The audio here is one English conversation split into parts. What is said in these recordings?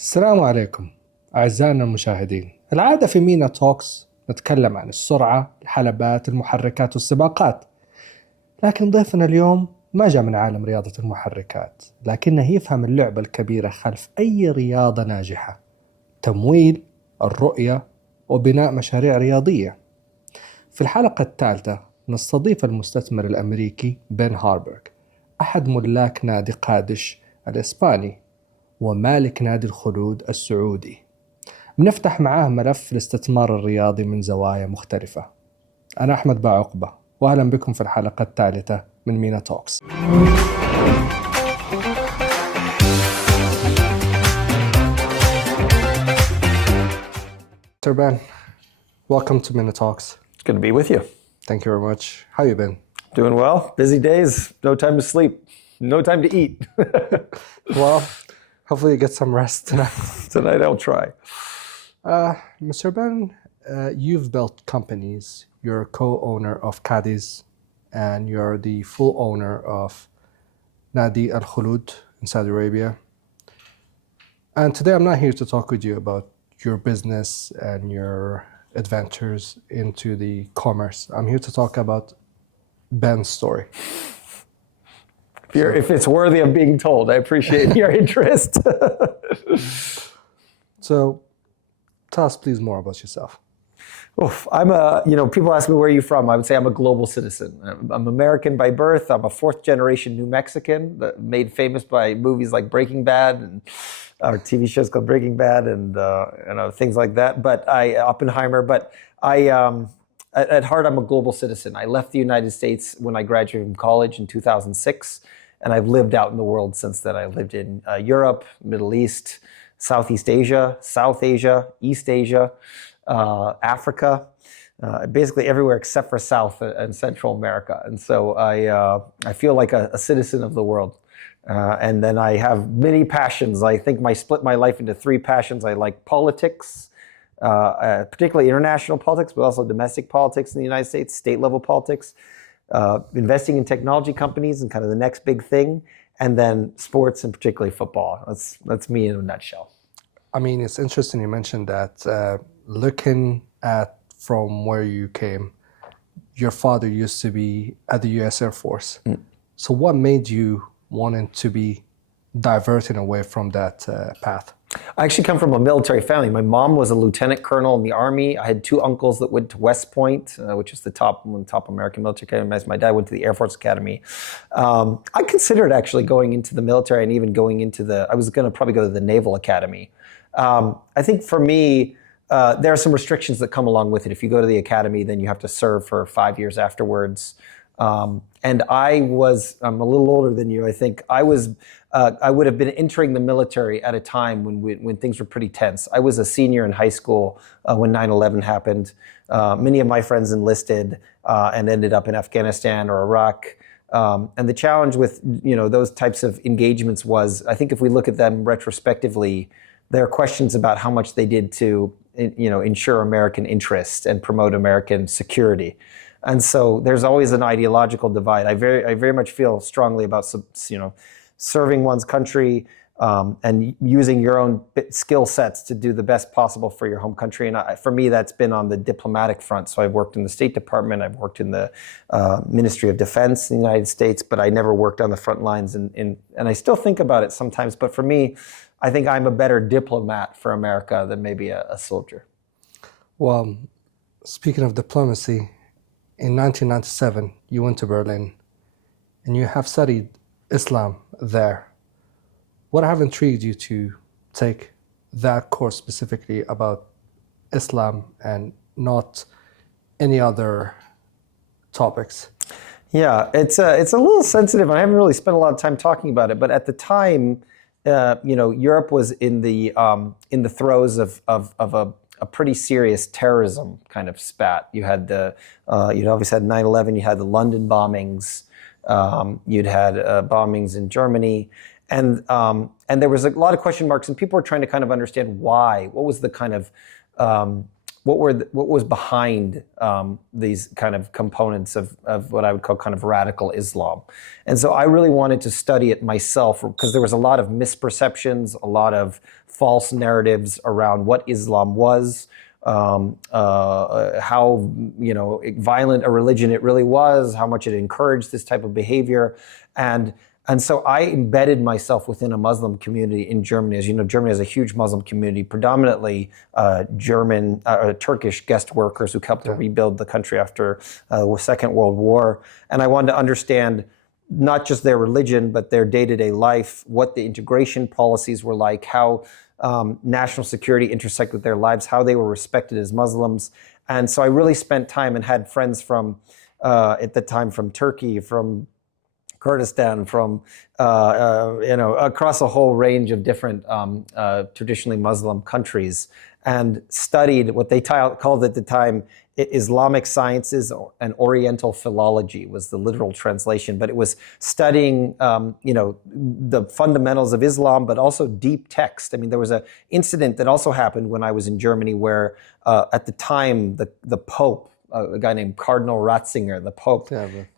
السلام عليكم أعزائنا المشاهدين. العادة في مينا توكس نتكلم عن السرعة، الحلبات، المحركات والسباقات، لكن ضيفنا اليوم ما جاء من عالم رياضة المحركات، لكنه يفهم اللعبة الكبيرة خلف أي رياضة ناجحة: تمويل، الرؤية، وبناء مشاريع رياضية. في الحلقة الثالثة نستضيف المستثمر الأمريكي بن هاربورغ، أحد ملاك نادي قادش الإسباني ومالك نادي الخلود السعودي. بنفتح معاه ملف الاستثمار الرياضي من زوايا مختلفة. أنا أحمد باعقبة، وأهلا بكم في الحلقة الثالثة من مينا توكس. Mr. Ben, welcome to Mina Talks. It's good to be with you. Thank you very much. How you been? Doing well. Busy days. No time to sleep. No time to eat. Well, hopefully you get some rest tonight. Tonight I'll try. Mr. Ben, you've built companies. You're a co-owner of Cadiz, and you're the full owner of Nadi الخلود in Saudi Arabia. And today I'm not here to talk with you about your business and your adventures into the commerce. I'm here to talk about Ben's story. If it's worthy of being told, I appreciate your interest. So tell us please more about yourself. People ask me, where are you from? I would say I'm a global citizen. I'm American by birth. I'm a fourth generation New Mexican, made famous by movies like Breaking Bad and our TV shows called Breaking Bad and things like that. But Oppenheimer. But at heart, I'm a global citizen. I left the United States when I graduated from college in 2006, and I've lived out in the world since then. I lived in Europe, Middle East, Southeast Asia, South Asia, East Asia, Africa, basically everywhere except for South and Central America. And so I feel like a citizen of the world. And then I have many passions. I think I split my life into three passions. I like politics, particularly international politics, but also domestic politics in the United States, state level politics, investing in technology companies and kind of the next big thing, and then sports and particularly football. That's me in a nutshell. I mean, it's interesting you mentioned that. Looking at from where you came, your father used to be at the U.S. Air Force. So what made you wanting to be diverting away from that path? I actually come from a military family. My mom was a lieutenant colonel in the Army. I had two uncles that went to West Point, which is one of the top American military academies. My dad went to the Air Force Academy. I considered actually going into the military and even going into I was going to probably go to the Naval Academy. I think for me, there are some restrictions that come along with it. If you go to the academy, then you have to serve for 5 years afterwards. And I'm a little older than you. I think I would have been entering the military at a time when things were pretty tense. I was a senior in high school when 9/11 happened. Many of my friends enlisted and ended up in Afghanistan or Iraq. And the challenge with those types of engagements was, I think if we look at them retrospectively, there are questions about how much they did to ensure American interest and promote American security. And so there's always an ideological divide. I very much feel strongly about serving one's country and using your own skill sets to do the best possible for your home country. And for me, that's been on the diplomatic front. So I've worked in the State Department, I've worked in the Ministry of Defense in the United States, but I never worked on the front lines. And I still think about it sometimes. But for me, I think I'm a better diplomat for America than maybe a soldier. Well, speaking of diplomacy, in 1997, you went to Berlin and you have studied Islam there. What have intrigued you to take that course specifically about Islam and not any other topics? Yeah, it's a little sensitive. I haven't really spent a lot of time talking about it, but at the time, Europe was in the throes of a pretty serious terrorism kind of spat. You had you'd obviously had 9/11. You had the London bombings. You'd had bombings in Germany, and there was a lot of question marks, and people were trying to kind of understand why. What was the kind of what was behind these kind of components of what I would call kind of radical Islam. And so I really wanted to study it myself because there was a lot of misperceptions, a lot of false narratives around what Islam was, how violent a religion it really was, how much it encouraged this type of behavior. And so I embedded myself within a Muslim community in Germany. As you know, Germany has a huge Muslim community, predominantly Turkish guest workers who helped to rebuild the country after the Second World War. And I wanted to understand not just their religion, but their day-to-day life, what the integration policies were like, how national security intersect with their lives, how they were respected as Muslims. And so I really spent time and had friends from, at the time, from Turkey, from Kurdistan, from across a whole range of different traditionally Muslim countries, and studied what they called at the time Islamic sciences and Oriental philology was the literal translation, but it was studying the fundamentals of Islam, but also deep text. I mean, there was an incident that also happened when I was in Germany where at the time the Pope, a guy named Cardinal Ratzinger, the Pope,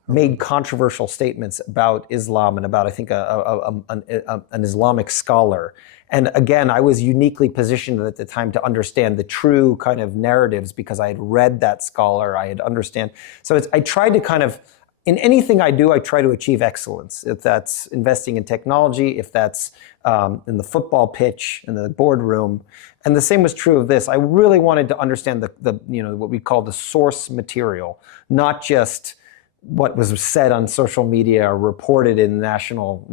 made controversial statements about Islam and about, I think, an Islamic scholar. And again, I was uniquely positioned at the time to understand the true kind of narratives because I had read that scholar, I had understand. So I tried to kind of, in anything I do, I try to achieve excellence. If that's investing in technology, if that's in the football pitch, in the boardroom. And the same was true of this. I really wanted to understand the what we call the source material, not just what was said on social media or reported in national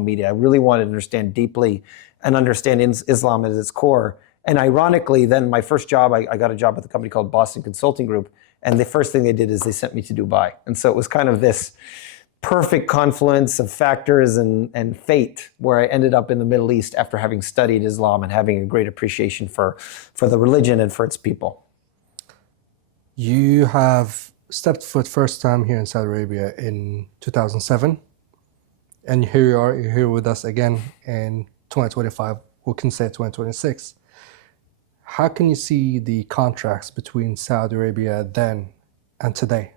media. I really wanted to understand deeply and understand Islam at its core. And ironically, then my first job, I got a job with a company called Boston Consulting Group. And the first thing they did is they sent me to Dubai. And so it was kind of this perfect confluence of factors and fate where I ended up in the Middle East after having studied Islam and having a great appreciation for the religion and for its people. You have stepped foot first time here in Saudi Arabia in 2007. And here you are, you're here with us again in 2025, we can say 2026. How can you see the contrast between Saudi Arabia then and today?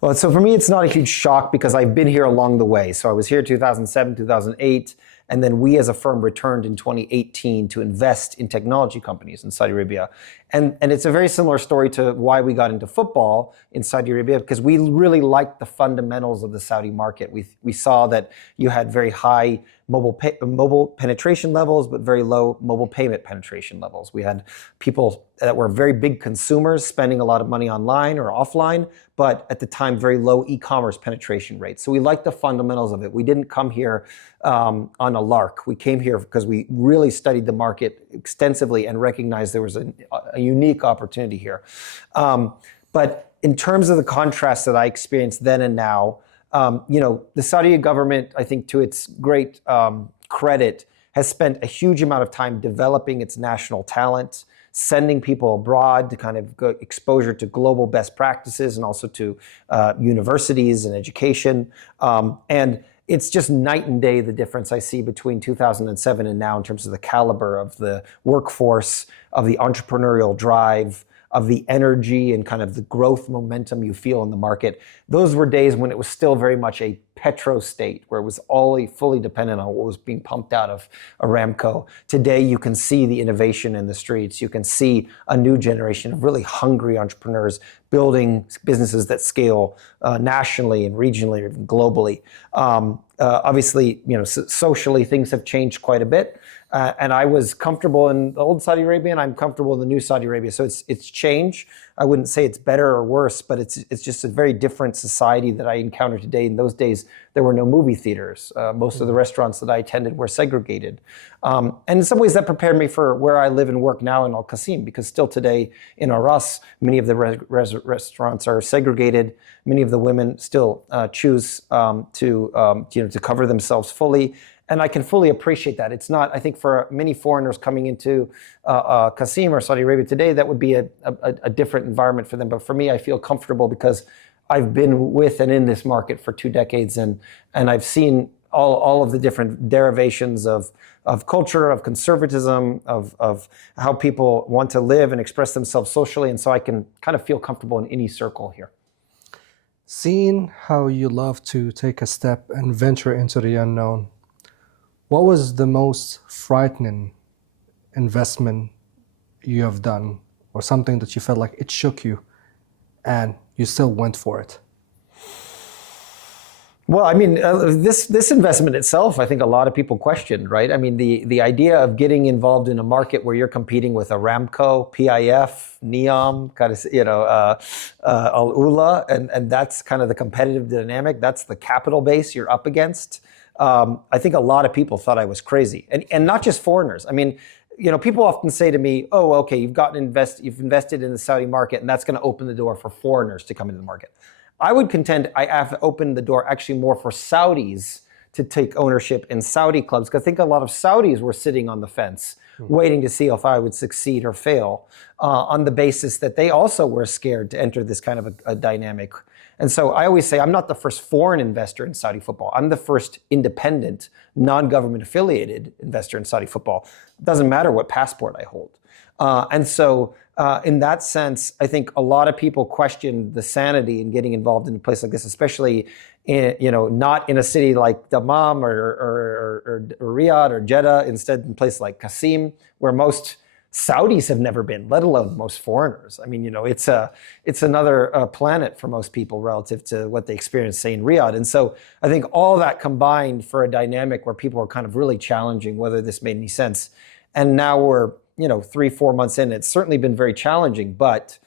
Well, so for me, it's not a huge shock because I've been here along the way. So I was here 2007, 2008, and then we as a firm returned in 2018 to invest in technology companies in Saudi Arabia. And it's a very similar story to why we got into football in Saudi Arabia, because we really liked the fundamentals of the Saudi market. We saw that you had very high mobile penetration levels, but very low mobile payment penetration levels. We had people that were very big consumers spending a lot of money online or offline, but at the time, very low e-commerce penetration rates. So we liked the fundamentals of it. We didn't come here on a lark. We came here because we really studied the market extensively and recognized there was a unique opportunity here. But in terms of the contrast that I experienced then and now, the Saudi government, I think to its great credit, has spent a huge amount of time developing its national talent, sending people abroad to kind of get exposure to global best practices and also to universities and education. And it's just night and day the difference I see between 2007 and now in terms of the caliber of the workforce, of the entrepreneurial drive, of the energy and kind of the growth momentum you feel in the market. Those were days when it was still very much a petro state, where it was all fully dependent on what was being pumped out of Aramco. Today, you can see the innovation in the streets. You can see a new generation of really hungry entrepreneurs building businesses that scale nationally and regionally or even globally. Obviously, socially, things have changed quite a bit. And I was comfortable in the old Saudi Arabia, and I'm comfortable in the new Saudi Arabia. So it's change. I wouldn't say it's better or worse, but it's just a very different society that I encounter today. In those days, there were no movie theaters. Most of the restaurants that I attended were segregated. And in some ways, that prepared me for where I live and work now in Al Qasim, because still today in Aras, many of the restaurants are segregated. Many of the women still choose to cover themselves fully. And I can fully appreciate that. It's not, I think for many foreigners coming into Qasim or Saudi Arabia today, that would be a different environment for them. But for me, I feel comfortable because I've been with and in this market for 2 decades, and I've seen all of the different derivations of culture, of conservatism, of how people want to live and express themselves socially. And so I can kind of feel comfortable in any circle here. Seeing how you love to take a step and venture into the unknown, what was the most frightening investment you have done, or something that you felt like it shook you and you still went for it? Well, I mean, this investment itself, I think a lot of people questioned, right? I mean, the idea of getting involved in a market where you're competing with Aramco, PIF, Neom, kind of, Al Ula, and that's kind of the competitive dynamic. That's the capital base you're up against. I think a lot of people thought I was crazy, and not just foreigners. I mean, people often say to me, "Oh, okay, you've invested in the Saudi market, and that's going to open the door for foreigners to come into the market." I would contend I have opened the door actually more for Saudis to take ownership in Saudi clubs, because I think a lot of Saudis were sitting on the fence, waiting to see if I would succeed or fail, on the basis that they also were scared to enter this kind of a dynamic. And so I always say I'm not the first foreign investor in Saudi football. I'm the first independent, non-government affiliated investor in Saudi football. It doesn't matter what passport I hold. And so in that sense, I think a lot of people question the sanity in getting involved in a place like this, especially not in a city like Dammam or Riyadh or Jeddah, instead in a place like Qasim, where most Saudis have never been, let alone most foreigners. I mean, it's another planet for most people relative to what they experience, say, in Riyadh. And so I think all that combined for a dynamic where people are kind of really challenging whether this made any sense. And now we're 3-4 months in. It's certainly been very challenging, but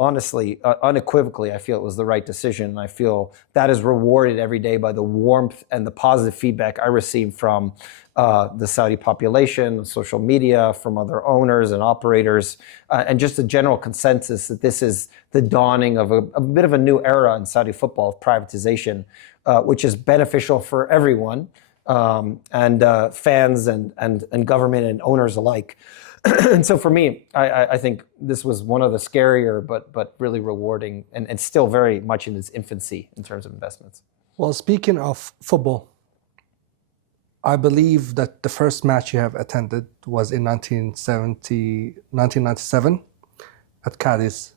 honestly, unequivocally, I feel it was the right decision. And I feel that is rewarded every day by the warmth and the positive feedback I receive from the Saudi population, social media, from other owners and operators, and just a general consensus that this is the dawning of a bit of a new era in Saudi football of privatization, which is beneficial for everyone, and fans and government and owners alike. And so for me, I think this was one of the scarier but really rewarding and still very much in its infancy in terms of investments. Well, speaking of football, I believe that the first match you have attended was in 1997 at Cadiz.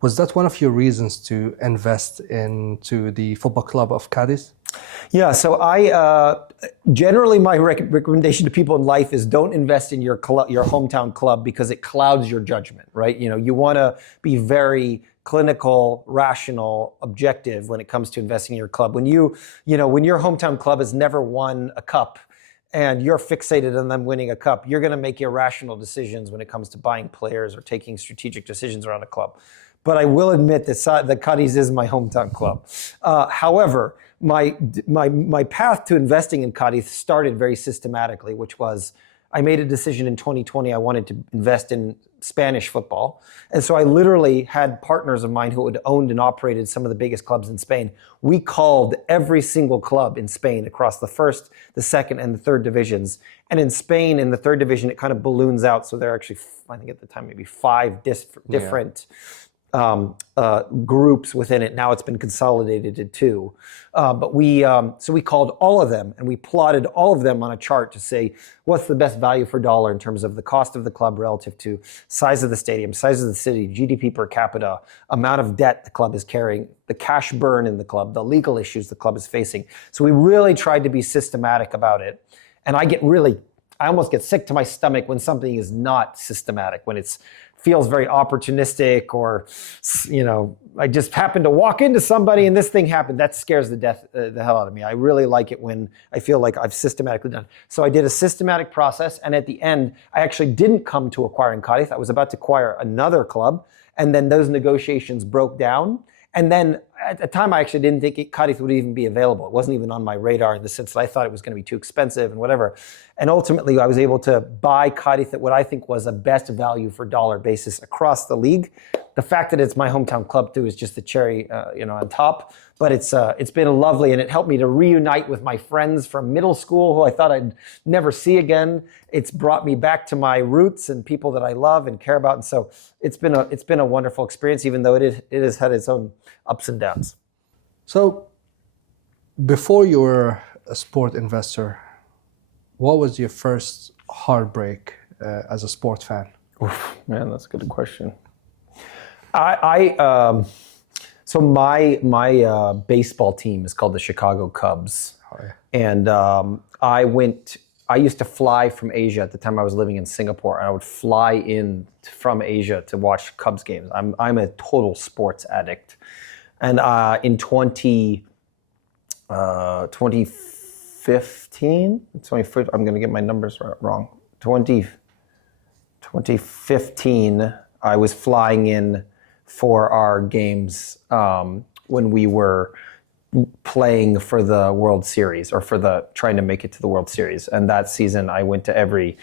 Was that one of your reasons to invest into the football club of Cadiz? Yeah, so I generally my recommendation to people in life is don't invest in your hometown club, because it clouds your judgment, right? You want to be very clinical, rational, objective when it comes to investing in your club. When when your hometown club has never won a cup and you're fixated on them winning a cup, you're going to make irrational decisions when it comes to buying players or taking strategic decisions around a club. But I will admit that Cadiz is my hometown club. However, my path to investing in Cadiz started very systematically, which was I made a decision in 2020 I wanted to invest in Spanish football. And so I literally had partners of mine who had owned and operated some of the biggest clubs in Spain. We called every single club in Spain across the first, the second, and the third divisions. And in Spain, in the third division, it kind of balloons out. So there are actually, I think at the time, maybe 5 different groups within it. Now it's been consolidated to 2. But we called all of them and we plotted all of them on a chart to say what's the best value for dollar in terms of the cost of the club relative to size of the stadium, size of the city, GDP per capita, amount of debt the club is carrying, the cash burn in the club, the legal issues the club is facing. So we really tried to be systematic about it. And I almost get sick to my stomach when something is not systematic, when it's feels very opportunistic, or I just happened to walk into somebody and this thing happened. That scares the hell out of me. I really like it when I feel like I've systematically done it. So I did a systematic process, and at the end, I actually didn't come to acquiring Cadiz. I was about to acquire another club, and then those negotiations broke down. And then at the time, I actually didn't think Cadiz would even be available. It wasn't even on my radar in the sense that I thought it was going to be too expensive and whatever. And ultimately, I was able to buy Cadiz at what I think was a best value for dollar basis across the league. The fact that it's my hometown club too is just the cherry, on top. But it's been lovely, and it helped me to reunite with my friends from middle school who I thought I'd never see again. It's brought me back to my roots and people that I love and care about. And so it's been a wonderful experience, even though it has had its own ups and downs. So before you were a sport investor, what was your first heartbreak as a sport fan? Oof, man, that's a good question. So my baseball team is called the Chicago Cubs. Oh, yeah. And I used to fly from Asia at the time I was living in Singapore, and I would fly in from Asia to watch Cubs games. I'm a total sports addict. And in 2015, I'm going to get my numbers wrong. 2015, I was flying in for our games when we were playing for the World Series, or trying to make it to the World Series. And that season I went to every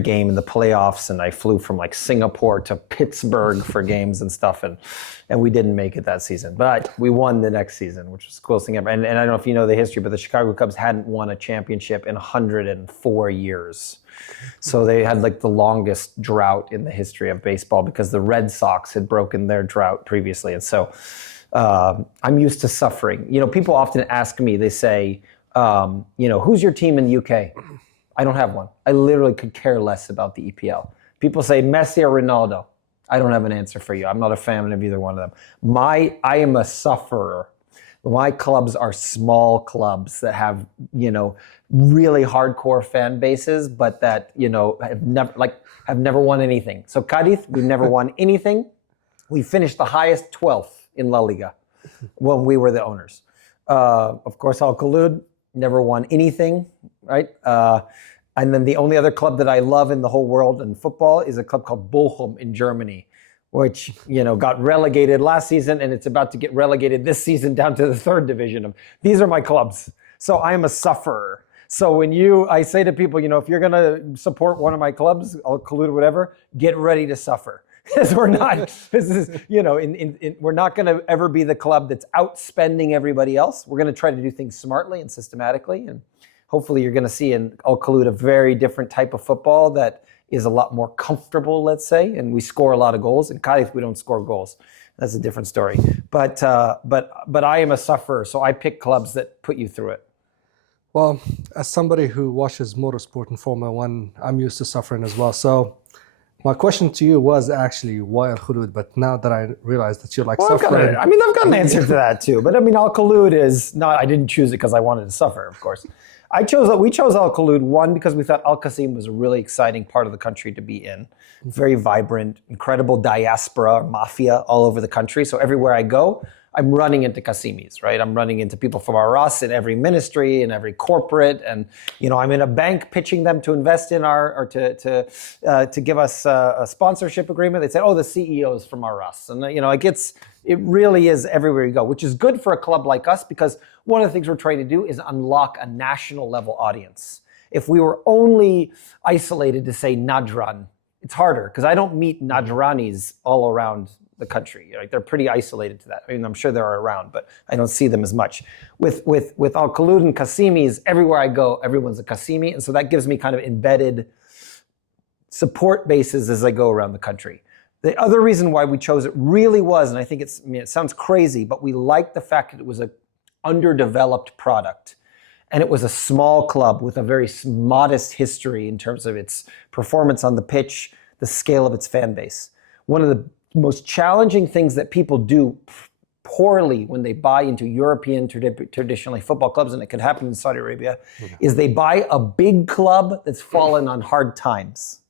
game in the playoffs, and I flew from like Singapore to Pittsburgh for games and stuff, and we didn't make it that season. But we won the next season, which was the coolest thing ever. And I don't know if you know the history, but the Chicago Cubs hadn't won a championship in 104 years. So they had like the longest drought in the history of baseball, because the Red Sox had broken their drought previously. And so I'm used to suffering. You know, people often ask me, they say, who's your team in the UK? I don't have one. I literally could care less about the EPL. People say Messi or Ronaldo. I don't have an answer for you. I'm not a fan of either one of them. I am a sufferer. My clubs are small clubs that have, really hardcore fan bases, but that, have never won anything. So Cadiz, we've never won anything. We finished the highest 12th in La Liga when we were the owners. Of course, Al-Khulud never won anything, right? And then the only other club that I love in the whole world in football is a club called Bochum in Germany, which, got relegated last season, and it's about to get relegated this season down to the third division. These are my clubs. So I am a sufferer. So I say to people, if you're going to support one of my clubs, Al-Khulud or whatever, get ready to suffer. Because we're not, we're not going to ever be the club that's outspending everybody else. We're going to try to do things smartly and systematically. And hopefully you're going to see in Al-Khulud a very different type of football that is a lot more comfortable, let's say. And we score a lot of goals. In Cadiz, we don't score goals. That's a different story. But I am a sufferer, so I pick clubs that put you through it. Well, as somebody who watches motorsport and Formula One, I'm used to suffering as well. So my question to you was actually why Al-Khulud, but now that I realize that you're suffering. I've got an answer to that too. But Al-Khulud is not, I didn't choose it because I wanted to suffer, of course. We chose Al-Khulud, one, because we thought Al-Qasim was a really exciting part of the country to be in. Very vibrant, incredible diaspora, mafia all over the country. So everywhere I go, I'm running into Qasimis, right? I'm running into people from Aras in every ministry and every corporate, and I'm in a bank pitching them to invest in to give us a sponsorship agreement. They said, "Oh, the CEO is from Aras," and it really is everywhere you go, which is good for a club like us, because one of the things we're trying to do is unlock a national level audience. If we were only isolated to say Najran, it's harder, because I don't meet Najranis all around the country. They're pretty isolated to that. I'm sure they're around, but I don't see them as much. With Al-Khulud and Qasimis, everywhere I go, everyone's a Qasimi, and so that gives me kind of embedded support bases as I go around the country. The other reason why we chose it really was, and I think it sounds crazy, but we liked the fact that it was an underdeveloped product. And it was a small club with a very modest history in terms of its performance on the pitch, the scale of its fan base. One of the most challenging things that people do poorly when they buy into European traditionally football clubs, and it could happen in Saudi Arabia, is they buy a big club that's fallen on hard times.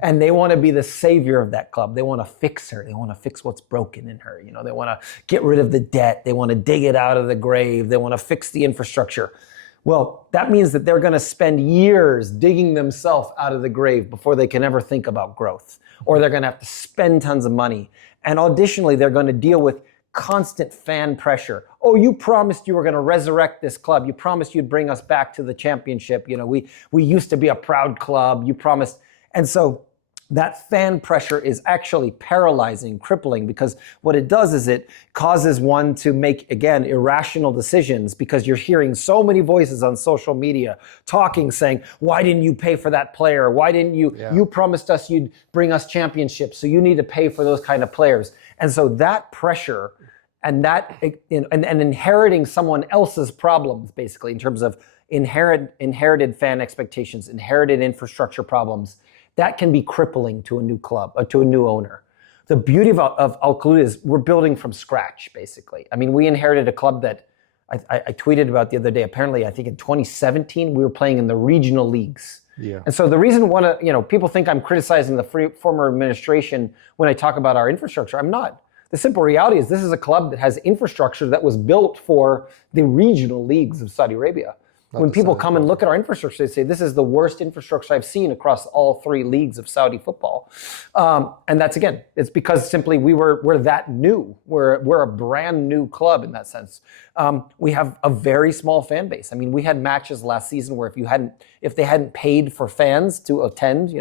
And they want to be the savior of that club. They want to fix her. They want to fix what's broken in her. They want to get rid of the debt. They want to dig it out of the grave. They want to fix the infrastructure. Well, that means that they're going to spend years digging themselves out of the grave before they can ever think about growth. Or they're going to have to spend tons of money. And additionally, they're going to deal with constant fan pressure. Oh, you promised you were going to resurrect this club. You promised you'd bring us back to the championship. We used to be a proud club. You promised. And so that fan pressure is actually paralyzing, crippling, because what it does is it causes one to make, again, irrational decisions, because you're hearing so many voices on social media talking, saying, why didn't you pay for that player? Why didn't you? Yeah. You promised us you'd bring us championships, so you need to pay for those kind of players. And so that pressure and that and inheriting someone else's problems, basically, in terms of inherited fan expectations, inherited infrastructure problems, that can be crippling to a new club, to a new owner. The beauty of Al Khaloud is we're building from scratch, basically. I mean, we inherited a club that I tweeted about the other day. Apparently, I think in 2017, we were playing in the regional leagues. Yeah. And so the reason people think I'm criticizing the former administration when I talk about our infrastructure. I'm not. The simple reality is this is a club that has infrastructure that was built for the regional leagues of Saudi Arabia. When people come and look at our infrastructure, they say, this is the worst infrastructure I've seen across all three leagues of Saudi football. And that's, again, it's because simply we're that new. We're a brand new club in that sense. We have a very small fan base. I mean, we had matches last season where if they hadn't paid for fans to attend,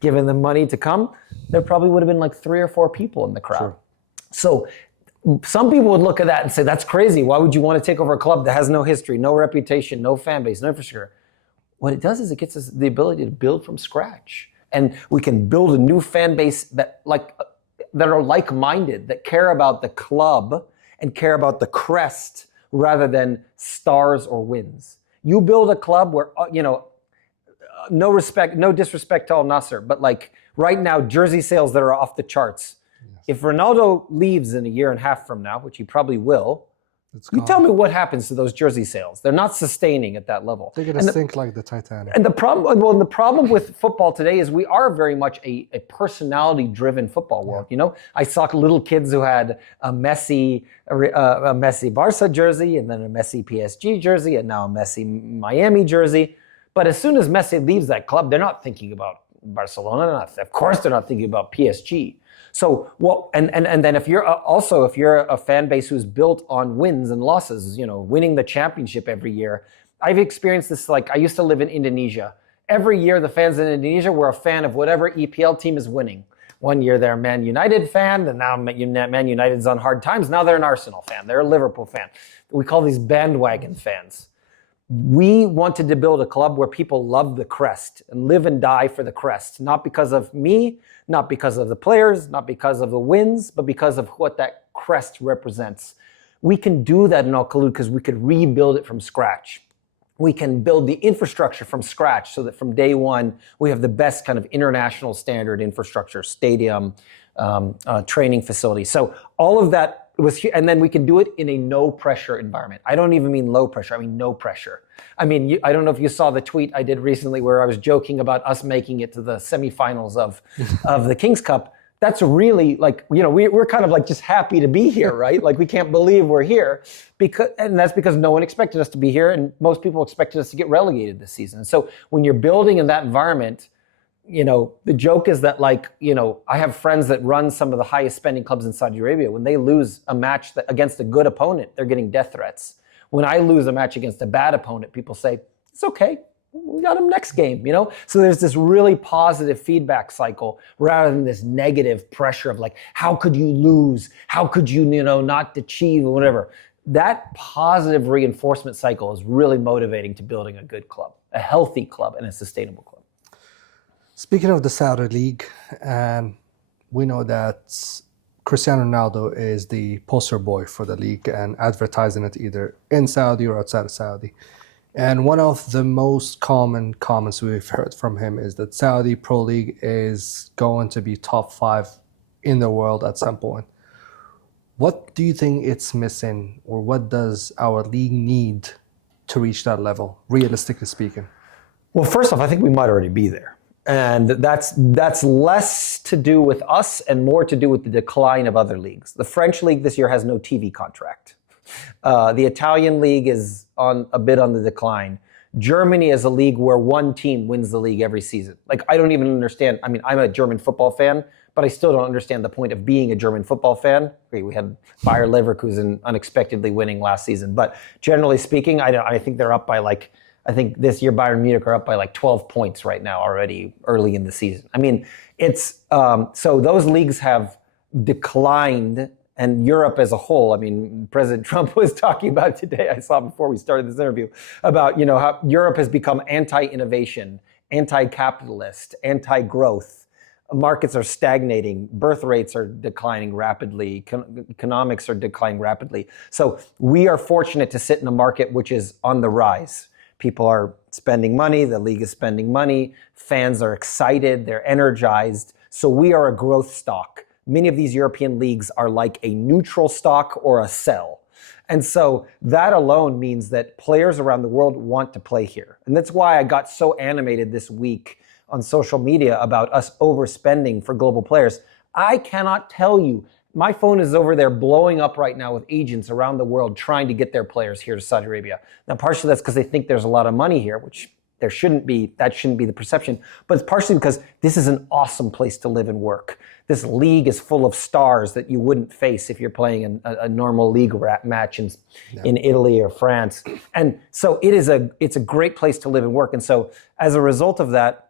given them money to come, there probably would have been like 3 or 4 people in the crowd. Sure. So some people would look at that and say, that's crazy. Why would you want to take over a club that has no history, no reputation, no fan base, no infrastructure? What it does is it gets us the ability to build from scratch. And we can build a new fan base that are like-minded, that care about the club and care about the crest rather than stars or wins. You build a club where, no disrespect to Al Nassr, but like right now, jersey sales that are off the charts. If Ronaldo leaves in a year and a half from now, which he probably will, you tell me what happens to those jersey sales. They're not sustaining at that level. They're going to sink like the Titanic. And the problem with football today is we are very much a personality-driven football world. Yeah. I saw little kids who had a Messi Barca jersey, and then a Messi PSG jersey, and now a Messi Miami jersey. But as soon as Messi leaves that club, they're not thinking about Barcelona. Of course, they're not thinking about PSG. So and then if you're a fan base who's built on wins and losses, winning the championship every year. I've experienced this. Like, I used to live in Indonesia. Every year the fans in Indonesia were a fan of whatever EPL team is winning. One year they're a Man United fan, and now Man United's on hard times. Now they're an Arsenal fan. They're a Liverpool fan. We call these bandwagon fans. We wanted to build a club where people love the crest and live and die for the crest, not because of me, not because of the players, not because of the wins, but because of what that crest represents. We can do that in Al Khaloud because we could rebuild it from scratch. We can build the infrastructure from scratch so that from day one, we have the best kind of international standard infrastructure, stadium, training facility. So all of that and then we can do it in a no pressure environment. I don't even mean low pressure. I mean no pressure. I mean, I don't know if you saw the tweet I did recently where I was joking about us making it to the semifinals of the King's Cup. That's really we're kind of like just happy to be here, right? Like we can't believe we're here and that's because no one expected us to be here, and most people expected us to get relegated this season. So when you're building in that environment, the joke is that I have friends that run some of the highest spending clubs in Saudi Arabia. When they lose a match against a good opponent, they're getting death threats. When I lose a match against a bad opponent, people say, it's okay. We got him next game, So there's this really positive feedback cycle rather than this negative pressure of how could you lose? How could you, not achieve or whatever? That positive reinforcement cycle is really motivating to building a good club, a healthy club, and a sustainable club. Speaking of the Saudi League, we know that Cristiano Ronaldo is the poster boy for the league and advertising it either in Saudi or outside of Saudi. And one of the most common comments we've heard from him is that Saudi Pro League is going to be top 5 in the world at some point. What do you think it's missing, or what does our league need to reach that level, realistically speaking? Well, first off, I think we might already be there. And that's less to do with us and more to do with the decline of other leagues. The French league this year has no TV contract. The Italian league is a bit on the decline. Germany is a league where one team wins the league every season. I don't even understand. I mean, I'm a German football fan, but I still don't understand the point of being a German football fan. We had Bayer Leverkusen unexpectedly winning last season. But generally speaking, I think they're up by I think this year Bayern Munich are up by 12 points right now already early in the season. I mean, it's so those leagues have declined, and Europe as a whole. I mean, President Trump was talking about today, I saw before we started this interview, about how Europe has become anti-innovation, anti-capitalist, anti-growth. Markets are stagnating, birth rates are declining rapidly, economics are declining rapidly. So we are fortunate to sit in a market which is on the rise. People are spending money. The league is spending money. Fans are excited. They're energized. So we are a growth stock. Many of these European leagues are like a neutral stock or a sell. And so that alone means that players around the world want to play here. And that's why I got so animated this week on social media about us overspending for global players. I cannot tell you, my phone is over there blowing up right now with agents around the world trying to get their players here to Saudi Arabia. Now, partially that's because they think there's a lot of money here, which there shouldn't be. That shouldn't be the perception. But it's partially because this is an awesome place to live and work. This league is full of stars that you wouldn't face if you're playing a normal league match in Italy or France. And so it's a great place to live and work. And so as a result of that,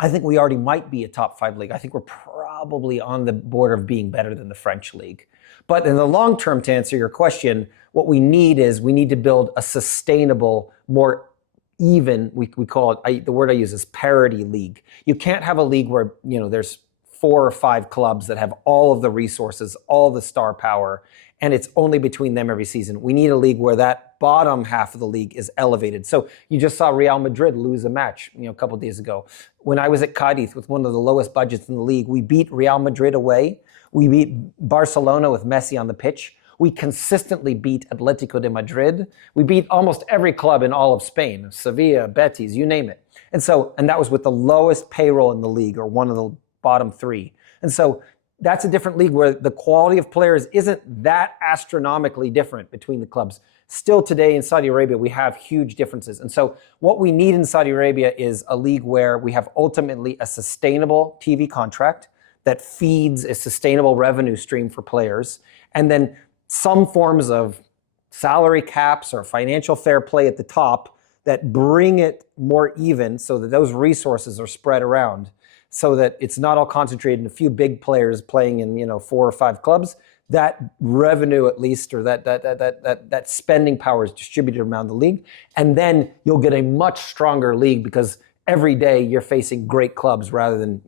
I think we already might be a top 5 league. I think we're probably on the border of being better than the French league. But in the long term, to answer your question, what we need to build a sustainable, more even, we call it, the word I use is parity league. You can't have a league where, there's 4 or 5 clubs that have all of the resources, all the star power, and it's only between them every season. We need a league where that bottom half of the league is elevated. So you just saw Real Madrid lose a match, a couple of days ago. When I was at Cadiz with one of the lowest budgets in the league, we beat Real Madrid away. We beat Barcelona with Messi on the pitch. We consistently beat Atletico de Madrid. We beat almost every club in all of Spain, Sevilla, Betis, you name it. And that was with the lowest payroll in the league, or one of the bottom 3. And so that's a different league where the quality of players isn't that astronomically different between the clubs. Still today in Saudi Arabia, we have huge differences. And so what we need in Saudi Arabia is a league where we have ultimately a sustainable TV contract that feeds a sustainable revenue stream for players, and then some forms of salary caps or financial fair play at the top that bring it more even so that those resources are spread around, so that it's not all concentrated in a few big players playing in 4 or 5 clubs. That revenue, at least, or that spending power is distributed around the league, and then you'll get a much stronger league because every day you're facing great clubs rather than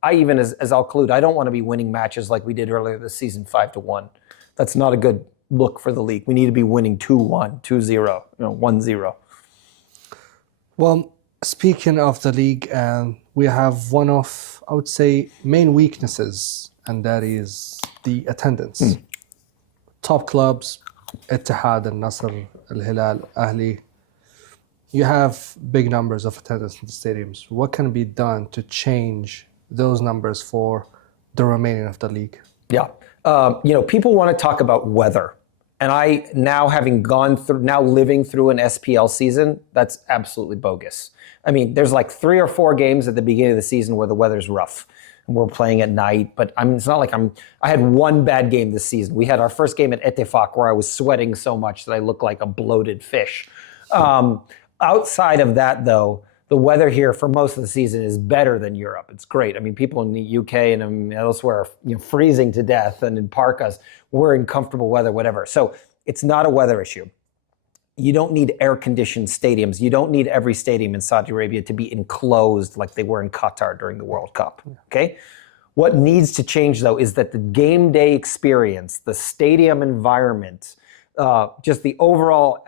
I even as Al-Khaloud, I don't want to be winning matches like we did earlier this season 5-1. That's not a good look for the league. We need to be winning 2-1, 2-0, 1-0. Well, speaking of the league, we have one of, I would say, main weaknesses, and that is the attendance. Top clubs, Ittihad, Al-Nasr, Al-Hilal, Ahli, you have big numbers of attendance in the stadiums. What can be done to change those numbers for the remaining of the league? Yeah. People want to talk about weather. And I, now living through an SPL season, that's absolutely bogus. I mean, there's like 3 or 4 games at the beginning of the season where the weather's rough and we're playing at night, but it's not like I had one bad game this season. We had our first game at Etefaq where I was sweating so much that I looked like a bloated fish. Outside of that though, the weather here for most of the season is better than Europe. It's great. I mean, people in the UK and elsewhere are freezing to death, and in parkas, we're in comfortable weather, whatever. So it's not a weather issue. You don't need air-conditioned stadiums. You don't need every stadium in Saudi Arabia to be enclosed like they were in Qatar during the World Cup, okay? What needs to change, though, is that the game day experience, the stadium environment, just the overall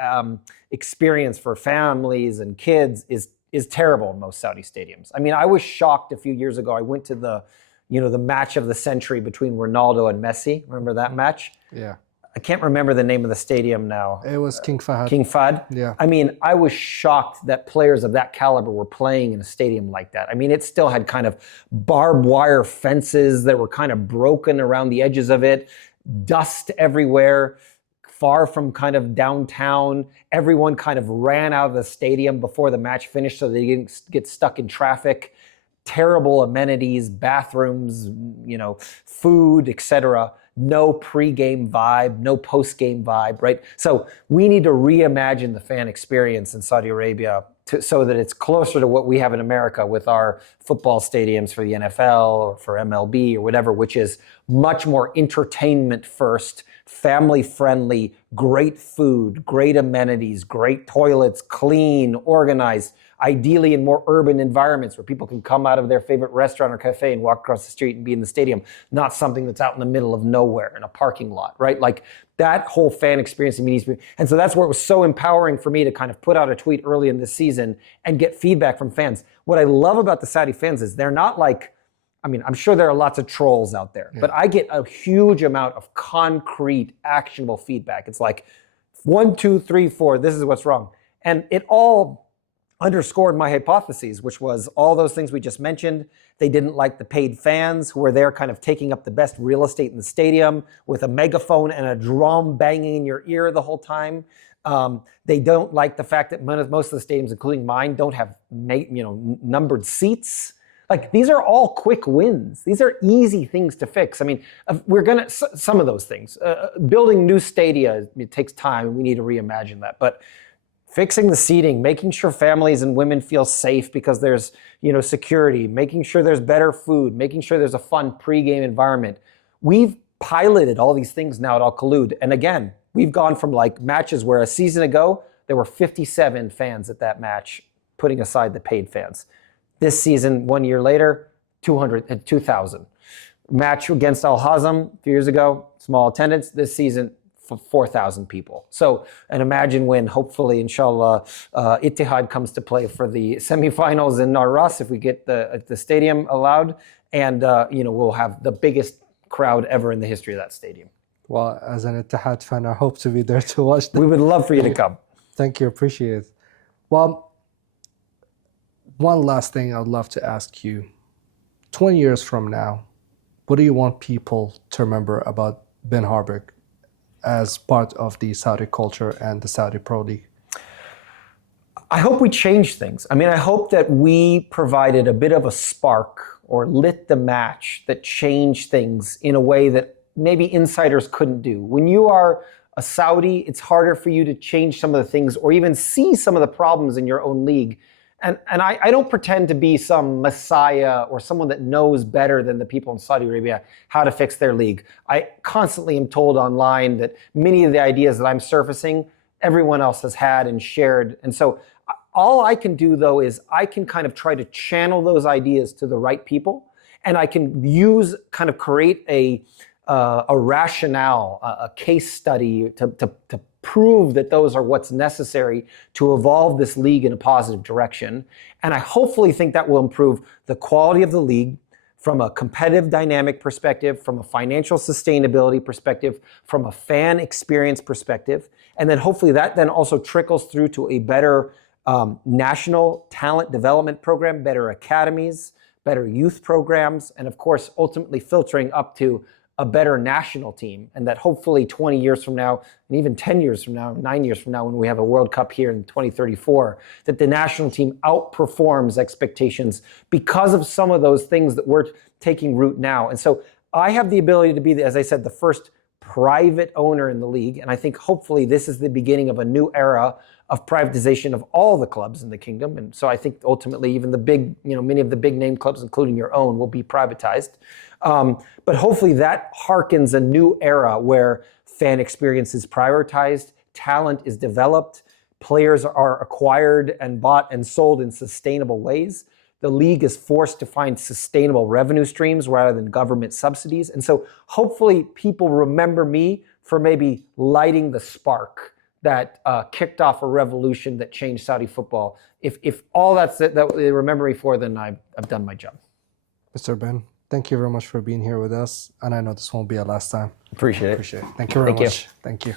experience for families and kids is terrible in most Saudi stadiums. I mean, I was shocked a few years ago. I went to the match of the century between Ronaldo and Messi. Remember that match? Yeah. I can't remember the name of the stadium now. It was King Fahd. King Fahd? Yeah. I mean, I was shocked that players of that caliber were playing in a stadium like that. I mean, it still had kind of barbed wire fences that were kind of broken around the edges of it, dust everywhere, far from kind of downtown. Everyone kind of ran out of the stadium before the match finished so they didn't get stuck in traffic. Terrible amenities, bathrooms, food, etc. No pre-game vibe, no post-game vibe, right? So we need to reimagine the fan experience in Saudi Arabia so that it's closer to what we have in America with our football stadiums for the NFL or for MLB or whatever, which is much more entertainment first, family-friendly, great food, great amenities, great toilets, clean, organized. ideally in more urban environments where people can come out of their favorite restaurant or cafe and walk across the street and be in the stadium, not something that's out in the middle of nowhere in a parking lot, right? Like that whole fan experience and media experience. And so that's where it was so empowering for me to kind of put out a tweet early in this season and get feedback from fans. What I love about the Saudi fans is they're not like, I mean, I'm sure there are lots of trolls out there, but I get a huge amount of concrete, actionable feedback. It's like 1, 2, 3, 4, this is what's wrong. And it all underscored my hypotheses, which was all those things we just mentioned. They didn't like the paid fans who were there kind of taking up the best real estate in the stadium with a megaphone and a drum banging in your ear the whole time. They don't like the fact that most of the stadiums, including mine, don't have numbered seats. Like, these are all quick wins. These are easy things to fix. I mean, some of those things. Building new stadia, it takes time, and we need to reimagine that. But fixing the seating, making sure families and women feel safe because there's, security, making sure there's better food, making sure there's a fun pregame environment. We've piloted all these things now at Al-Khalood. And again, we've gone from like matches where a season ago, there were 57 fans at that match, putting aside the paid fans. This season, 1 year later, 2,000. Match against Al Hazm a few years ago, small attendance. This season, 4,000 people. So, and imagine when, hopefully, inshallah, Ittihad comes to play for the semifinals in Ras if we get the stadium allowed, and we'll have the biggest crowd ever in the history of that stadium. Well, as an Ittihad fan, I hope to be there to watch. We would love for you to come. Thank you, appreciate it. Well, one last thing I'd love to ask you. 20 years from now, what do you want people to remember about Ben Harburg as part of the Saudi culture and the Saudi Pro League? I hope we change things. I mean, I hope that we provided a bit of a spark or lit the match that changed things in a way that maybe insiders couldn't do. When you are a Saudi, it's harder for you to change some of the things or even see some of the problems in your own league. And I don't pretend to be some messiah or someone that knows better than the people in Saudi Arabia how to fix their league. I constantly am told online that many of the ideas that I'm surfacing, everyone else has had and shared. And so all I can do, though, is I can kind of try to channel those ideas to the right people. And I can create a rationale, a case study to prove that those are what's necessary to evolve this league in a positive direction. And I hopefully think that will improve the quality of the league from a competitive dynamic perspective, from a financial sustainability perspective, from a fan experience perspective. And then hopefully that then also trickles through to a better national talent development program, better academies, better youth programs, and of course, ultimately filtering up to a better national team. And that hopefully 20 years from now, and even 10 years from now, 9 years from now, when we have a World Cup here in 2034, that the national team outperforms expectations because of some of those things that we're taking root now. And so I have the ability to be, as I said, the first private owner in the league. And I think hopefully this is the beginning of a new era of privatization of all the clubs in the kingdom. And so I think ultimately even the big, many of the big name clubs, including your own, will be privatized. But hopefully that harkens a new era where fan experience is prioritized, talent is developed, players are acquired and bought and sold in sustainable ways. The league is forced to find sustainable revenue streams rather than government subsidies. And so hopefully people remember me for maybe lighting the spark that kicked off a revolution that changed Saudi football. If all that they remember me for, then I've done my job. Mr. Ben, thank you very much for being here with us. And I know this won't be our last time. Appreciate it. Thank you very much. Thank you.